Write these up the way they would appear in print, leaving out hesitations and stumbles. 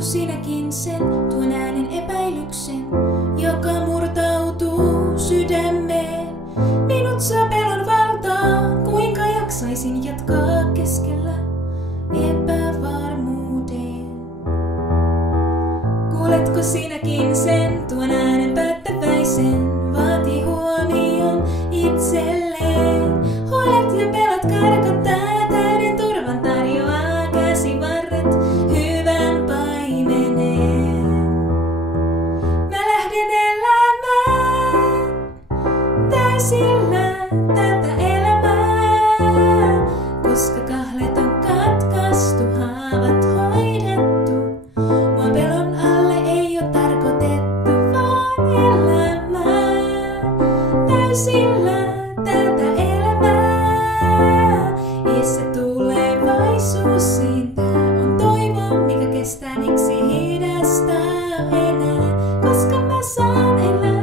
Kuuletko sinäkin sen tuon äänen epäilyksen, joka murtautuu sydämeen? Minut saa pelon valtaa, kuinka jaksaisin jatkaa keskellä epävarmuuden. Kuuletko sinäkin sen tuon äänen päättäväisen, vaati huomion itselleen? Huolet ja pelot karkottaa, täyden turvan tarjoaa käsivarret hyvän paimeneen. Mä lähden elämään täysillä tätä elämää, koska kahlet on katkaistu, haavat hoidettu. Mua pelon alle ei oo tarkoitettu, vaan elämää täysillä tätä elämää. Issä tulevaisuus, siitä on toivo, mikä kestää, miksi hidastaa enää, koska mä saan elää.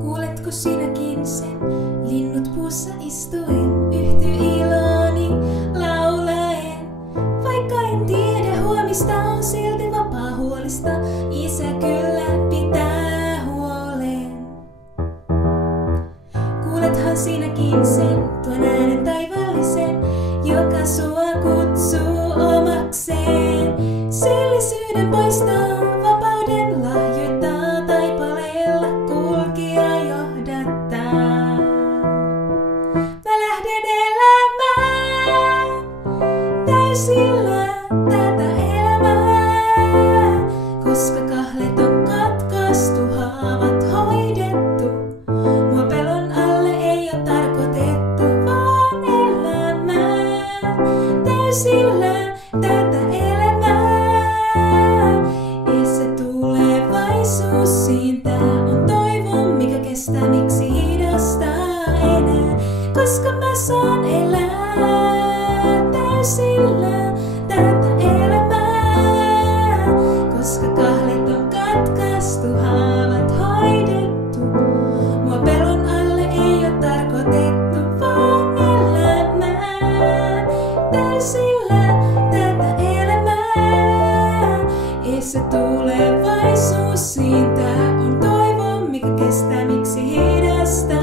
Kuuletko sinäkin sen, linnut puussa istuen, yhty ilooni laulaen? Vaikka en tiedä huomista, on silti vapaa huolista, Isä kyllä pitää huolen. Kuulethan sinäkin sen, tuon äänen taivaallisen, joka sua kutsuu omakseen. Syyllisyyden poistaa, vapauden lahjoittaa, taipaleella kulkija johdattaa. Mä lähden elämään täysillä tätä elämää, koska kahlet on katkaistu, haavat hoidettu. Mua pelon alle ei oo tarkoitettu, vaan elämää täysillä tätä elämää. Isä tulevaisuus, siitä on toivo, mikä kestää, miksi hidastaa enää, koska mä saan elää täysillä tätä elämää, koska kahlet on katkaistu, haavat hoidettu. Mua pelon alle ei oo tarkoitettu, vaan elämää täysillä tätä elämää. Isä tulevaisuus, siitä on toivo, mikä kestää, miksi hidastaa